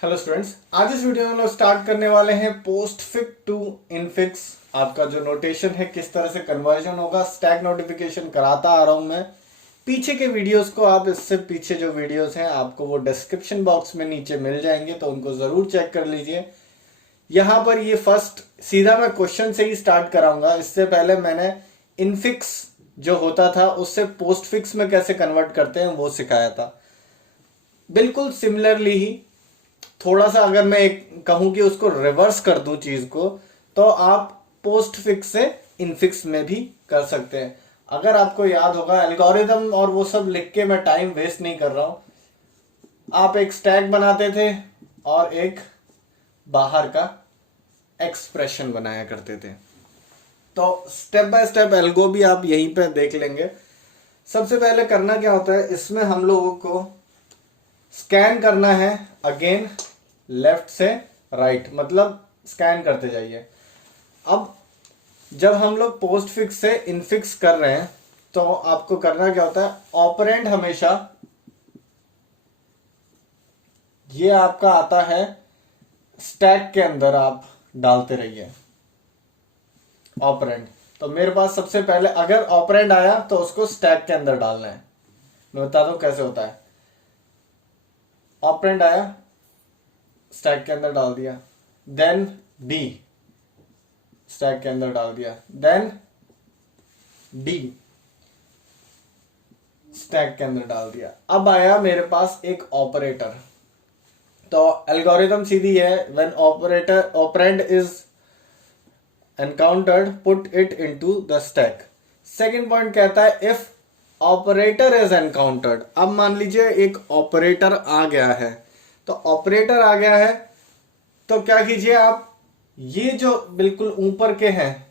Hello students, आज इस video में हम लोग स्टार्ट करने वाले हैं पोस्ट फिक्स टू इनफिक्स। आपका जो नोटेशन है किस तरह से कन्वर्जन होगा, स्टैक नोटिफिकेशन कराता आ रहा हूं मैं। पीछे के वीडियोस को आप इससे पीछे जो वीडियोस हैं आपको वो डिस्क्रिप्शन बॉक्स में नीचे मिल जाएंगे, तो उनको जरूर चेक कर लीजिए। यहां पर ये फर्स्ट सीधा मैं क्वेश्चन से ही स्टार्ट कराऊंगा। इससे पहले मैंने इनफिक्स जो होता था उससे पोस्ट फिक्स में कैसे कन्वर्ट करते हैं वो सिखाया था। बिल्कुल सिमिलरली ही थोड़ा सा अगर मैं एक कहूं कि उसको रिवर्स कर दूं चीज को, तो आप पोस्ट फिक्स से इनफिक्स में भी कर सकते हैं। अगर आपको याद होगा एल्गोरिदम और वो सब लिख के मैं टाइम वेस्ट नहीं कर रहा हूं। आप एक स्टैक बनाते थे और एक बाहर का एक्सप्रेशन बनाया करते थे। तो स्टेप बाय स्टेप एल्गो भी आप यहीं पे देख लेंगे। सबसे पहले करना क्या होता है, इसमें हम लोगों को स्कैन करना है अगेन लेफ्ट से राइट, मतलब स्कैन करते जाइए। अब जब हम लोग पोस्ट फिक्स से इनफिक्स कर रहे हैं तो आपको करना क्या होता है, ऑपरेंड हमेशा ये आपका आता है स्टैक के अंदर, आप डालते रहिए ऑपरेंड। तो मेरे पास सबसे पहले अगर ऑपरेंड आया तो उसको स्टैक के अंदर डालना है। मैं बता दूं कैसे होता है। ऑपरेंड आया, स्टैक के अंदर डाल दिया, देन डी स्टैक के अंदर डाल दिया, देन डी स्टैक के अंदर डाल दिया। अब आया मेरे पास एक ऑपरेटर। तो एल्गोरिथम सीधी है, when operator operand is encountered put it into the stack. Second point कहता है इफ ऑपरेटर इज एनकाउंटर्ड। अब मान लीजिए एक ऑपरेटर आ गया है, तो ऑपरेटर आ गया है तो क्या कीजिए आप, ये जो बिल्कुल ऊपर के हैं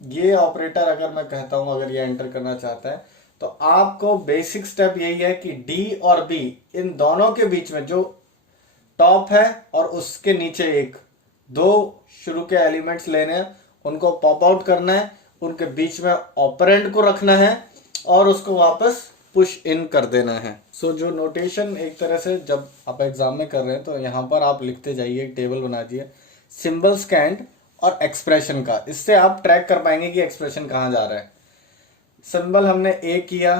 ये ऑपरेटर अगर मैं कहता हूं अगर ये एंटर करना चाहता है, तो आपको बेसिक स्टेप यही है कि डी और बी इन दोनों के बीच में जो टॉप है और उसके नीचे एक दो शुरू के एलिमेंट्स लेने हैं, उनको पॉप आउट करना है, उनके बीच में ऑपरेंड को रखना है और उसको वापस पुश इन कर देना है। सो जो नोटेशन एक तरह से जब आप एग्जाम में कर रहे हैं तो यहां पर आप लिखते जाइए, एक टेबल बना दिए सिंबल स्कैंड और एक्सप्रेशन का। इससे आप ट्रैक कर पाएंगे कि एक्सप्रेशन कहां जा रहा है। सिंबल हमने ए किया,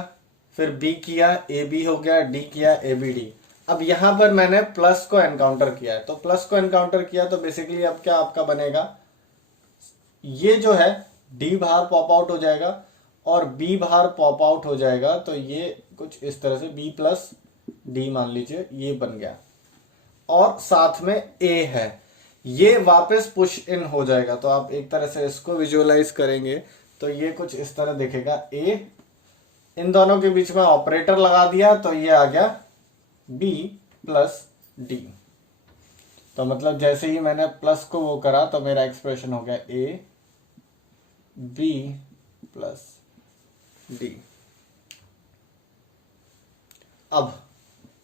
फिर बी किया, ए बी हो गया, डी किया, ए बी डी। अब यहां पर मैंने प्लस को एनकाउंटर किया है, तो प्लस को एनकाउंटर किया तो बेसिकली अब क्या आपका बनेगा, ये जो है डी बाहर पॉप आउट हो जाएगा और बी बाहर पॉप आउट हो जाएगा। तो ये कुछ इस तरह से बी प्लस डी मान लीजिए ये बन गया, और साथ में ए है, ये वापस पुश इन हो जाएगा। तो आप एक तरह से इसको विजुअलाइज करेंगे तो ये कुछ इस तरह दिखेगा। ए इन दोनों के बीच में ऑपरेटर लगा दिया तो ये आ गया बी प्लस डी। तो मतलब जैसे ही मैंने प्लस को वो करा तो मेरा एक्सप्रेशन हो गया ए बी प्लस डी। अब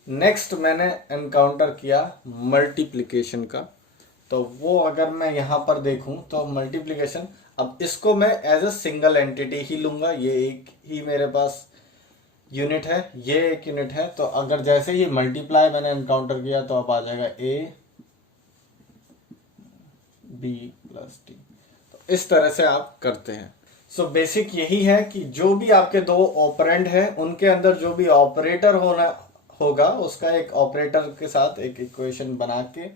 नेक्स्ट मैंने एनकाउंटर किया मल्टीप्लिकेशन का, तो वो अगर मैं यहां पर देखूं तो मल्टीप्लिकेशन, अब इसको मैं एज अ सिंगल एंटिटी ही लूंगा। ये एक ही मेरे पास यूनिट है, ये एक यूनिट है। तो अगर जैसे ही मल्टीप्लाई मैंने एनकाउंटर किया तो अब आ जाएगा ए बी प्लस डी। तो इस तरह से आप करते हैं। सो बेसिक यही है कि जो भी आपके दो ऑपरेंड है उनके अंदर जो भी ऑपरेटर होना होगा उसका एक ऑपरेटर के साथ एक इक्वेशन बना के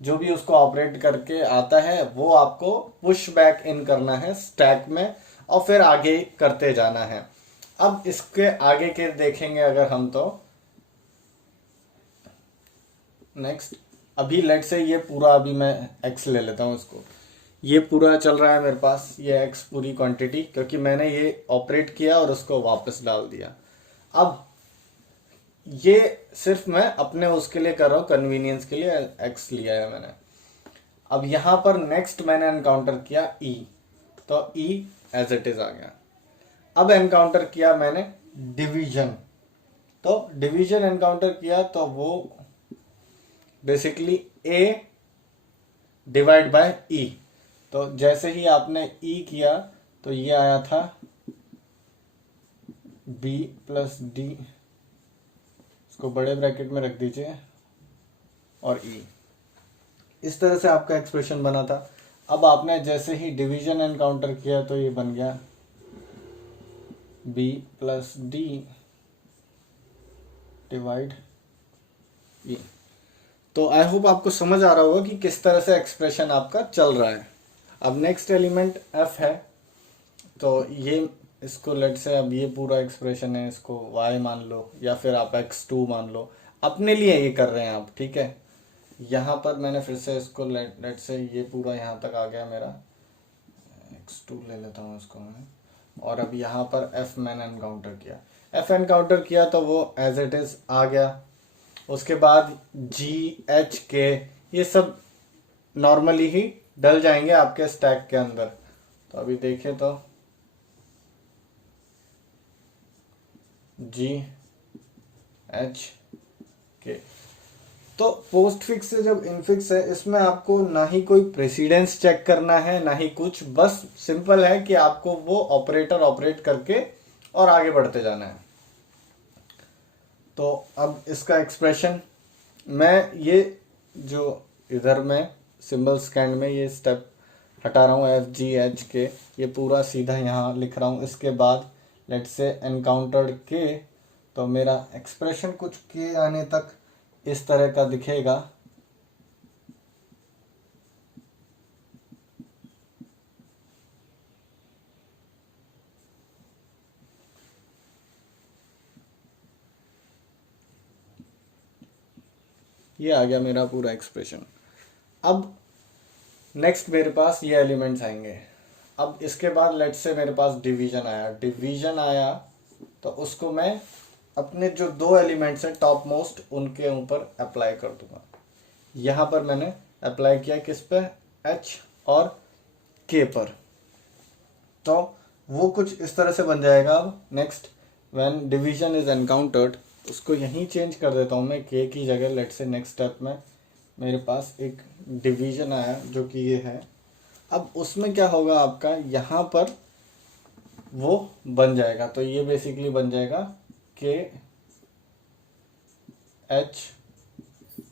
जो भी उसको ऑपरेट करके आता है वो आपको पुश बैक इन करना है स्टैक में और फिर आगे करते जाना है। अब इसके आगे के देखेंगे अगर हम, तो नेक्स्ट अभी लेट से ये पूरा, अभी मैं एक्स ले लेता हूं इसको, ये पूरा चल रहा है मेरे पास, ये एक्स पूरी क्वांटिटी, क्योंकि मैंने ये ऑपरेट किया और उसको वापस डाल दिया। अब ये सिर्फ मैं अपने उसके लिए कर रहा हूं, कन्वीनियंस के लिए एक्स लिया है मैंने। अब यहां पर नेक्स्ट मैंने एनकाउंटर किया ई, तो ई एज इट इज आ गया। अब एनकाउंटर किया मैंने डिवीजन, तो डिवीजन एनकाउंटर किया तो वो बेसिकली ए डिवाइड बाय ई। तो जैसे ही आपने ई किया तो ये आया था बी प्लस डी, इसको बड़े ब्रैकेट में रख दीजिए, और ई। इस तरह से आपका एक्सप्रेशन बना था। अब आपने जैसे ही डिवीजन एनकाउंटर किया तो ये बन गया b plus D divide e। तो आई होप आपको समझ आ रहा होगा कि किस तरह से एक्सप्रेशन आपका चल रहा है। अब नेक्स्ट एलिमेंट f है, तो ये इसको लेट से अब ये पूरा एक्सप्रेशन है, इसको y मान लो या फिर आप x2 मान लो, अपने लिए ये कर रहे हैं आप, ठीक है। यहाँ पर मैंने फिर से इसको लेट से ये पूरा यहाँ तक आ गया मेरा, x2 ले लेता हूँ इसको मैं, और अब यहाँ पर f मैंने एनकाउंटर किया, f एनकाउंटर किया तो वो एज इट इज आ गया। उसके बाद g h k ये सब नॉर्मली ही डल जाएंगे आपके स्टैक के अंदर। तो अभी देखें तो g h k, तो पोस्ट फिक्स से जब इनफिक्स है, इसमें आपको ना ही कोई प्रेसिडेंस चेक करना है ना ही कुछ, बस सिंपल है कि आपको वो ऑपरेटर ऑपरेट करके और आगे बढ़ते जाना है। तो अब इसका एक्सप्रेशन मैं ये जो इधर में सिंबल स्कैन में ये स्टेप हटा रहा हूँ एफ जी एच के, ये पूरा सीधा यहाँ लिख रहा हूँ। इसके बाद लेट से एनकाउंटर्ड के, तो मेरा एक्सप्रेशन कुछ के आने तक इस तरह का दिखेगा। ये आ गया मेरा पूरा एक्सप्रेशन। अब नेक्स्ट मेरे पास ये एलिमेंट्स आएंगे। अब इसके बाद लेट से मेरे पास डिवीजन आया तो उसको मैं अपने जो दो एलिमेंट्स हैं टॉप मोस्ट उनके ऊपर अप्लाई कर दूंगा। यहाँ पर मैंने अप्लाई किया किस पे, h और k पर, तो वो कुछ इस तरह से बन जाएगा। अब next when division is encountered, उसको यहीं चेंज कर देता हूँ मैं k की जगह। लेट से नेक्स्ट स्टेप में मेरे पास एक डिवीजन आया जो कि ये है। अब उसमें क्या होगा आपका, यहाँ पर वो बन जाएगा, तो ये बेसिकली बन जाएगा k h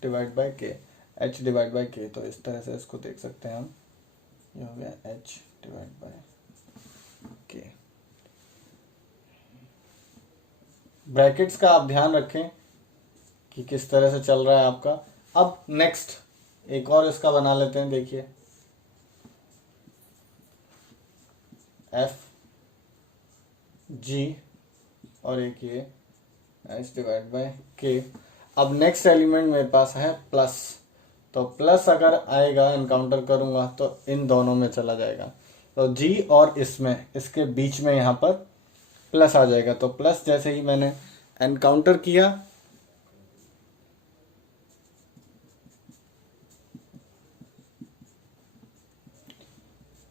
divide by k, h divide by k। तो इस तरह से इसको देख सकते हैं हम, ये हो गया h divide by k। Brackets का आप ध्यान रखें कि किस तरह से चल रहा है आपका। अब नेक्स्ट एक और इसका बना लेते हैं, देखिए f g और एक ये h डिवाइड बाय k। अब नेक्स्ट एलिमेंट मेरे पास है प्लस, तो प्लस अगर आएगा एनकाउंटर करूंगा तो इन दोनों में चला जाएगा, तो g और इसमें इसके बीच में यहाँ पर प्लस आ जाएगा। तो प्लस जैसे ही मैंने एनकाउंटर किया,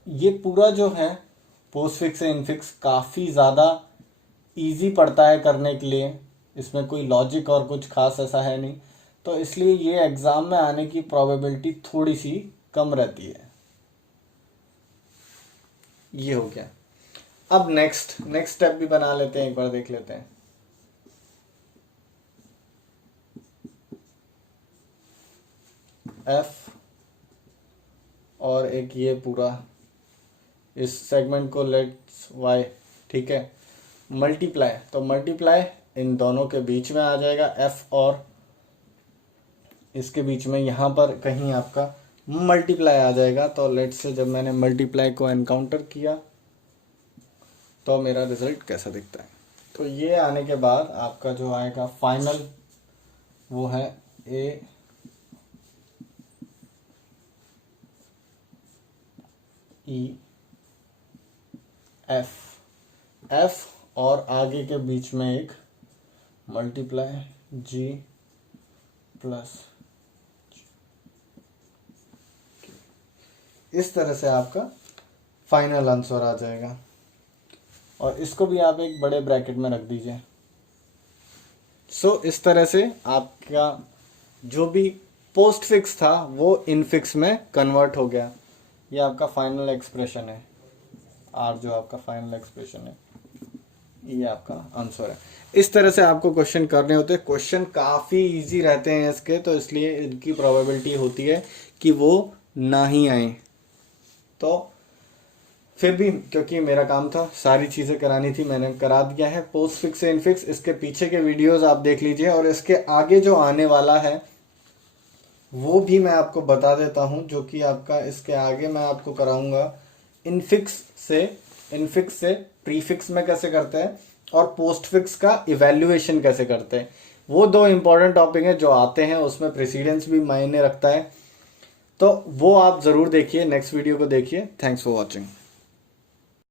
ये पूरा जो है पोस्ट फिक्स से इनफिक्स काफ़ी ज़्यादा इजी पड़ता है करने के लिए। इसमें कोई लॉजिक और कुछ खास ऐसा है नहीं, तो इसलिए ये एग्ज़ाम में आने की प्रोबेबिलिटी थोड़ी सी कम रहती है। ये हो गया। अब नेक्स्ट स्टेप भी बना लेते हैं, एक बार देख लेते हैं। f और एक ये पूरा इस सेगमेंट को लेट्स y, ठीक है, मल्टीप्लाई, तो मल्टीप्लाई इन दोनों के बीच में आ जाएगा f और इसके बीच में यहाँ पर कहीं आपका मल्टीप्लाई आ जाएगा। तो लेट्स से जब मैंने मल्टीप्लाई को एनकाउंटर किया तो मेरा रिजल्ट कैसा दिखता है। तो ये आने के बाद आपका जो आएगा फाइनल वो है a e f और आगे के बीच में एक मल्टीप्लाई g प्लस, इस तरह से आपका फाइनल आंसर आ जाएगा। और इसको भी आप एक बड़े ब्रैकेट में रख दीजिए। सो इस तरह से आपका जो भी पोस्ट फिक्स था वो इनफिक्स में कन्वर्ट हो गया। ये आपका फाइनल एक्सप्रेशन है, आर जो आपका फाइनल एक्सप्रेशन है। ये आपका आंसर है। इस तरह से आपको क्वेश्चन करने होते हैं। क्वेश्चन काफ़ी इजी रहते हैं इसके, तो इसलिए इनकी प्रोबेबिलिटी होती है कि वो ना ही आए। तो फिर भी क्योंकि मेरा काम था, सारी चीज़ें करानी थी, मैंने करा दिया है। पोस्ट फिक्स से इनफिक्स, इसके पीछे के वीडियोस आप देख लीजिए, और इसके आगे जो आने वाला है वो भी मैं आपको बता देता हूँ, जो कि आपका इसके आगे मैं आपको कराऊंगा इनफिक्स से प्रीफिक्स में कैसे करते हैं, और पोस्ट फिक्स का इवैल्यूएशन कैसे करते हैं। वो दो इंपॉर्टेंट टॉपिक हैं जो आते हैं, उसमें प्रेसिडेंस भी मायने रखता है। तो वो आप ज़रूर देखिए, नेक्स्ट वीडियो को देखिए। Thanks for watching.